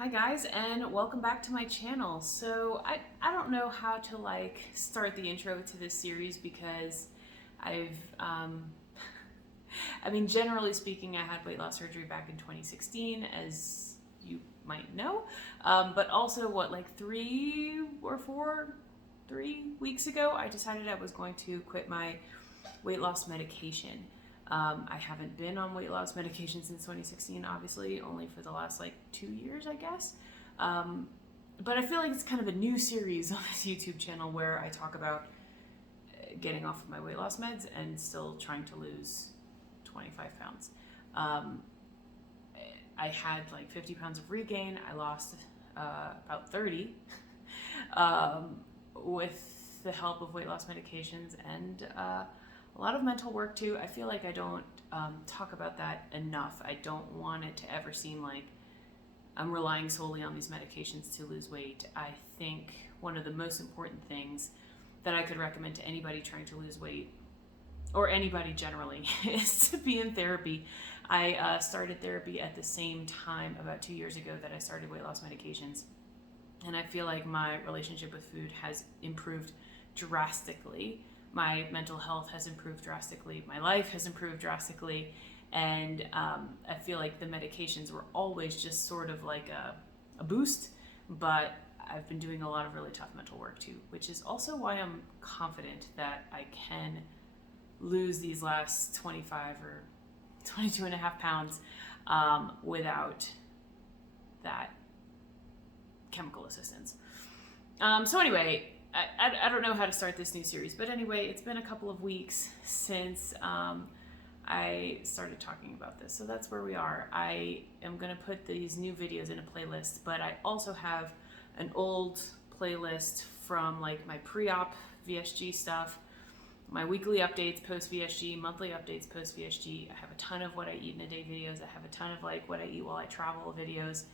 Hi guys, and welcome back to my channel. So I don't know how to start the intro to this series because I've generally speaking, I had weight loss surgery back in 2016, as you might know. But also, like 3 weeks ago, I decided I was going to quit my weight loss medication. I haven't been on weight loss medication since 2016, obviously, only for the last 2 years, I guess. But I feel like it's kind of a new series on this YouTube channel where I talk about getting off of my weight loss meds and still trying to lose 25 pounds. I had 50 pounds of regain. I lost about 30 with the help of weight loss medications and a lot of mental work too. I feel like I don't talk about that enough. I don't want it to ever seem like I'm relying solely on these medications to lose weight. I think one of the most important things that I could recommend to anybody trying to lose weight, or anybody generally, is to be in therapy. I started therapy at the same time about 2 years ago that I started weight loss medications. And I feel like my relationship with food has improved drastically. My mental health has improved drastically. My life has improved drastically. And I feel like the medications were always just sort of like a boost, but I've been doing a lot of really tough mental work too, which is also why I'm confident that I can lose these last 25 or 22 and a half pounds without that chemical assistance. So anyway, I don't know how to start this new series, but anyway, it's been a couple of weeks since I started talking about this. So that's where we are. I am going to put these new videos in a playlist, but I also have an old playlist from my pre-op VSG stuff, my weekly updates post VSG, monthly updates post VSG. I have a ton of what I eat in a day videos. I have a ton of what I eat while I travel videos.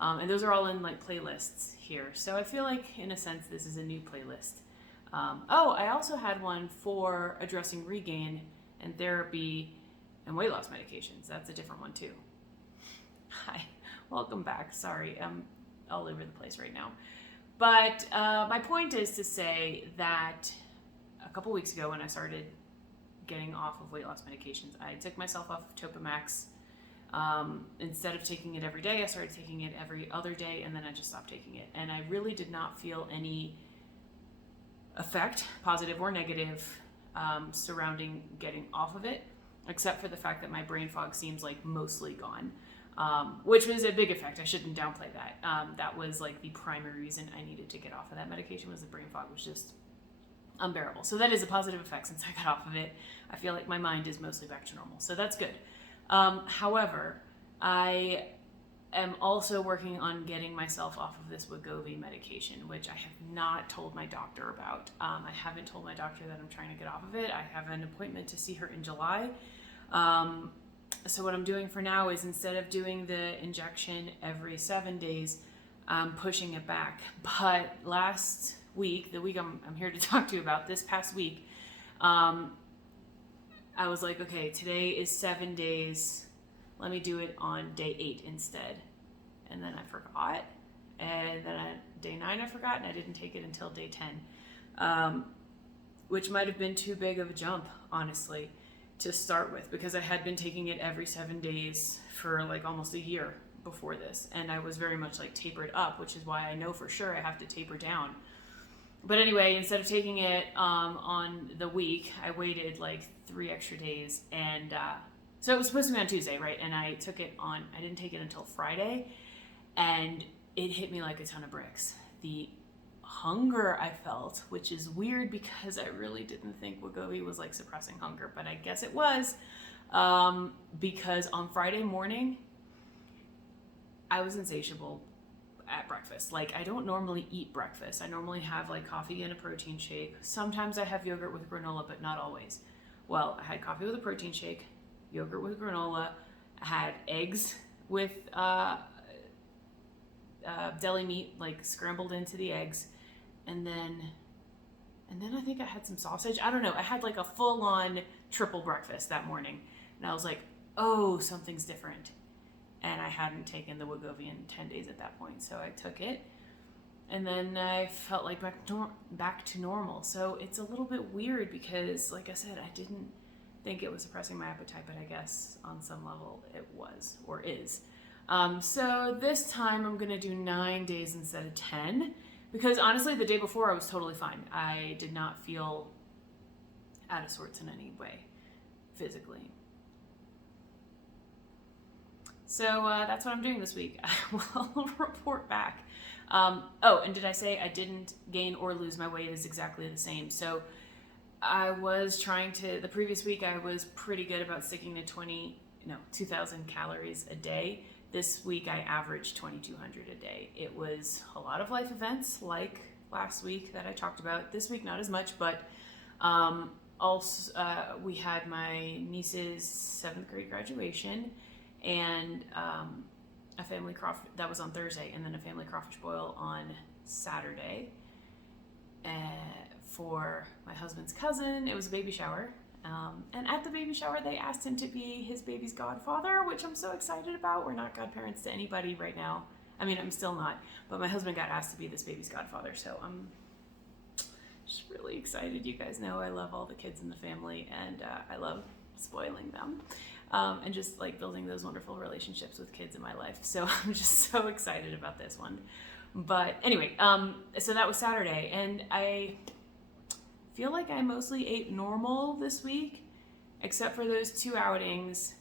And those are all in playlists here. So I feel like in a sense, this is a new playlist. I also had one for addressing regain and therapy and weight loss medications. That's a different one too. Hi, welcome back. Sorry, I'm all over the place right now. But my point is to say that a couple weeks ago when I started getting off of weight loss medications, I took myself off of Topamax. Instead of taking it every day, I started taking it every other day, and then I just stopped taking it. And I really did not feel any effect, positive or negative, surrounding getting off of it, except for the fact that my brain fog seems mostly gone, which was a big effect. I shouldn't downplay that. That was the primary reason I needed to get off of that medication, was the brain fog was just unbearable. So that is a positive effect since I got off of it. I feel like my mind is mostly back to normal, so that's good. However, I am also working on getting myself off of this Wegovy medication, which I have not told my doctor about. I haven't told my doctor that I'm trying to get off of it. I have an appointment to see her in July. So what I'm doing for now is, instead of doing the injection every 7 days, I'm pushing it back. But last week, the week I'm here to talk to you about, this past week, I was like, okay, today is 7 days. Let me do it on day 8 instead. And then I forgot. And then day 9 I forgot, and I didn't take it until day 10. Which might have been too big of a jump, honestly, to start with, because I had been taking it every 7 days for almost a year before this. And I was very much tapered up, which is why I know for sure I have to taper down. But anyway, instead of taking it on the week, I waited 3 extra days. And so it was supposed to be on Tuesday, right? And I didn't take it until Friday. And it hit me like a ton of bricks. The hunger I felt, which is weird because I really didn't think Wegovy was suppressing hunger, but I guess it was. Because on Friday morning, I was insatiable at breakfast. I don't normally eat breakfast. I normally have coffee and a protein shake. Sometimes I have yogurt with granola, but not always. Well, I had coffee with a protein shake, yogurt with granola. I had eggs with deli meat scrambled into the eggs, and then I think I had some sausage. I don't know. I had a full-on triple breakfast that morning, and I was like, oh, something's different. and I hadn't taken the Wegovy in 10 days at that point. So I took it, and then I felt like back to normal. So it's a little bit weird because, like I said, I didn't think it was suppressing my appetite, but I guess on some level it was, or is. So this time I'm gonna do 9 days instead of 10, because honestly the day before I was totally fine. I did not feel out of sorts in any way physically. So that's what I'm doing this week. I will report back. Oh, and did I say I didn't gain or lose? My weight is exactly the same. So I was trying to, the previous week I was pretty good about sticking to 2,000 calories a day. This week I averaged 2,200 a day. It was a lot of life events like last week that I talked about. This week not as much, but also we had my niece's 7th grade graduation, and a family crawfish, that was on Thursday, and then a family crawfish boil on Saturday for my husband's cousin. It was a baby shower. And at the baby shower, they asked him to be his baby's godfather, which I'm so excited about. We're not godparents to anybody right now. I mean, I'm still not, but my husband got asked to be this baby's godfather, so I'm just really excited. You guys know I love all the kids in the family, and I love spoiling them, and just like building those wonderful relationships with kids in my life. So I'm just so excited about this one. But anyway, so that was Saturday, and I feel like I mostly ate normal this week, except for those 2 outings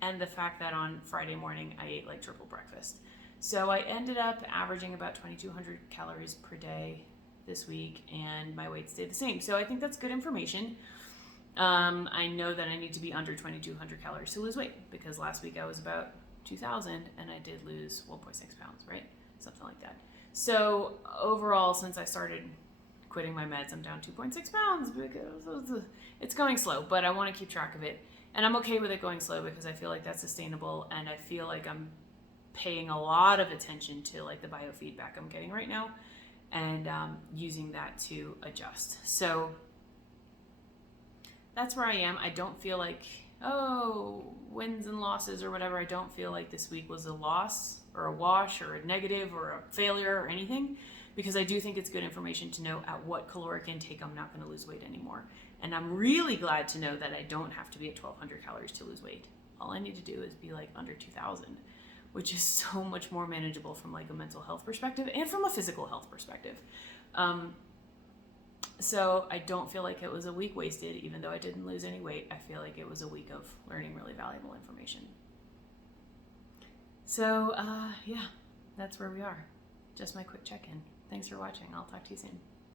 and the fact that on Friday morning I ate like triple breakfast. So I ended up averaging about 2,200 calories per day this week, and my weight stayed the same. So I think that's good information. I know that I need to be under 2,200 calories to lose weight, because last week I was about 2,000 and I did lose 1.6 pounds, right? Something like that. So overall, since I started quitting my meds, I'm down 2.6 pounds because it's going slow, but I want to keep track of it. And I'm okay with it going slow because I feel like that's sustainable, and I feel like I'm paying a lot of attention to like the biofeedback I'm getting right now, and using that to adjust. So that's where I am. I don't feel like, wins and losses or whatever. I don't feel like this week was a loss or a wash or a negative or a failure or anything, because I do think it's good information to know at what caloric intake I'm not going to lose weight anymore. And I'm really glad to know that I don't have to be at 1,200 calories to lose weight. All I need to do is be like under 2,000, which is so much more manageable from like a mental health perspective and from a physical health perspective. So I don't feel like it was a week wasted, even though I didn't lose any weight. I feel like it was a week of learning really valuable information. So yeah, that's where we are. Just my quick check-in. Thanks for watching. I'll talk to you soon.